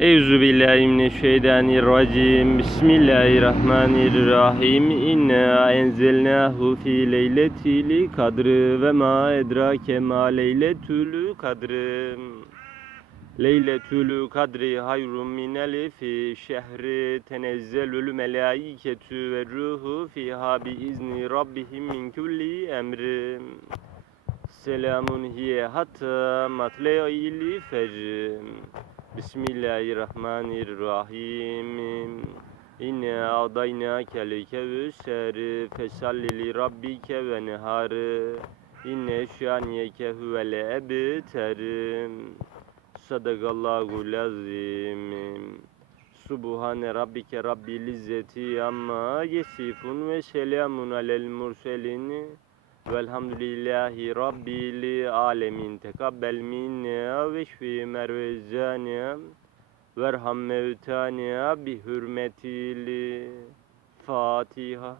Euzu billahi mineşşeytanirracim. Bismillahirrahmanirrahim. İnna enzelnahu fi leyletil kadri ve ma edrake ma leyletül kadri. Leyletül kadri hayrun min elfi şehri tenezzelül melaiketü ve ruhu fiha bi izni rabbihim min kulli emrin. Selamun hiye hatta matle'il fecr. Bismillahirrahmanirrahim. İnne adayna kel kevser fesalli li rabbike ve nehar. İnne şaniyeke huvel ebter. Sadakallahu lazim. Subhane rabbike rabbil izzeti amma yesifun ve selamun alel murselin. Velhamdülillahi Rabbil alemin. Tekabbel minna ve şfi mervezana. Verham mevtana bi hürmetil Fatiha.